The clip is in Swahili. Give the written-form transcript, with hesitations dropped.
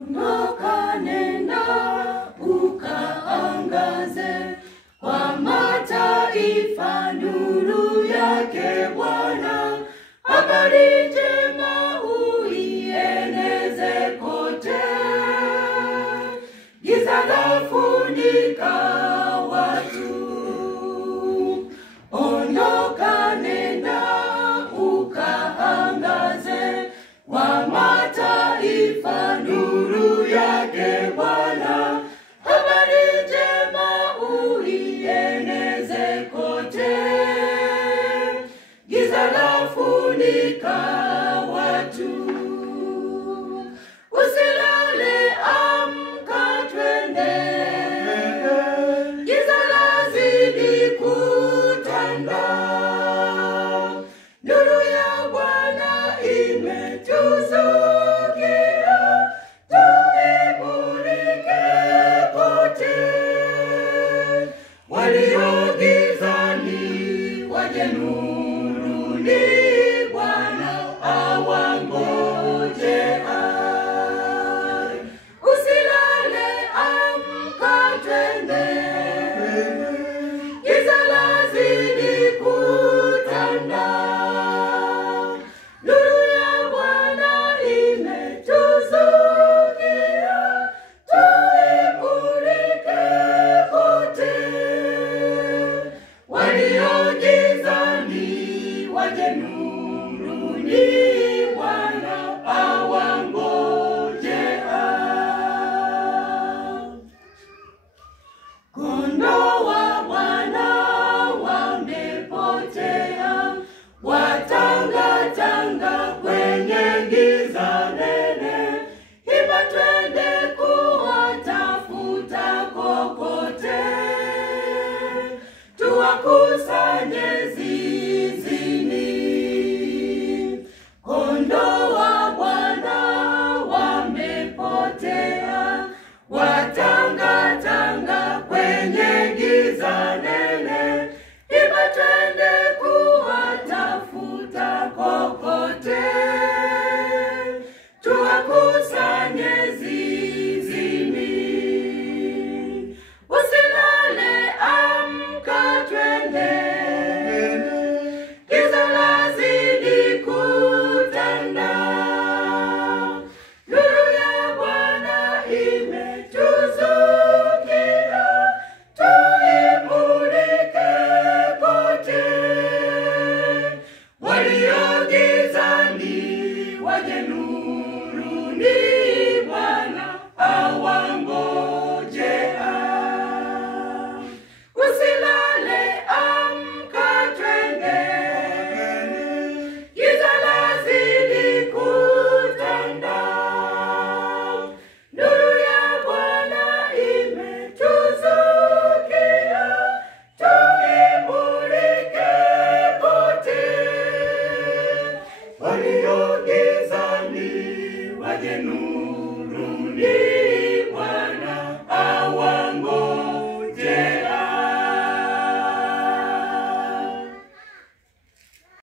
Ondoka, nenda ukaangaze kwa mataifa nuru yake Bwana. Habari njema uieneze kote, giza lafunika watu. Ondoka, nenda ukaangaze kwa mataifa nuru yake Bwana. Habari njema uieneze kote, giza lafunika watu. Usilale, amka twende, giza lazidi kutanda. Nuru ya Bwana imetuzukia, tuimulike kote. Walio gizani waje nuruni, Bwana awangojea. Usilale, amka twende, giza lazidi kutanda. Nuru ya Bwana imetuzukia, tuimulike kote. Walio gizani waje nuruni, Bwana awangojea. Kondoo wa Bwana wamepotea, watangatanga kwenye giza nene. Hima twende kuwatafuta kokote, tuwakusanye zizini. Kondoo wa Bwana wamepotea, watangatanga kwenye giza nene. Hima twende kuwatafuta kokote, tuwakusanye zizini. Usilale, amka twende, giza lazidi kutanda. Nuru ya Bwana imetuzukia, tuimulike kote. Walio gizani waje nuruni, Bwana awangojea. Usilale, amka twende, giza lazidi kutanda. Nuru ya Bwana imetuzukia, tuimulike kote. Walio gizani waje nuruni,